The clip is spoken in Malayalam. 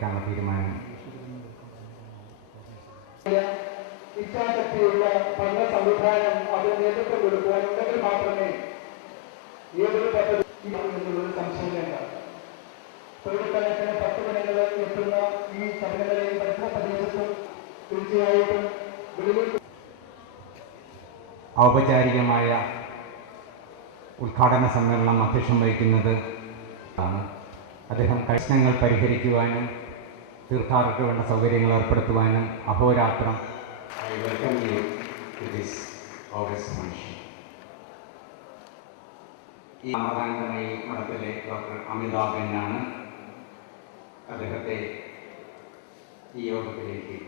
എടുക്കാനുള്ള തീരുമാനം. ഇച്ഛാശക്തിയുള്ള ഭരണ സംവിധാനം അതിന് നേതൃത്വം കൊടുക്കുവാനുണ്ടെങ്കിൽ മാത്രമേ ഏതൊരു പദ്ധതി എന്നുള്ളൊരു സംശയം വേണ്ട. തൊഴിൽക്കണക്കിന് 10 ദിനങ്ങൾ എത്തുന്ന ഈ ശബരിമലയിൽ പരിസര പ്രദേശത്തും തീർച്ചയായിട്ടും ഔപചാരികമായ ഉദ്ഘാടന സമ്മേളനം അധ്യക്ഷം വഹിക്കുന്നത് ആണ്. അദ്ദേഹം പ്രശ്നങ്ങൾ പരിഹരിക്കുവാനും തീർത്ഥാടകർക്ക് വേണ്ട സൗകര്യങ്ങൾ ഏർപ്പെടുത്തുവാനും അഹോരാത്രം. ഈ സമാധാനമായി മഠത്തിലെ ഡോക്ടർ അമിതാഭനാണ് അദ്ദേഹത്തെ ഈ യോഗത്തിലേക്ക്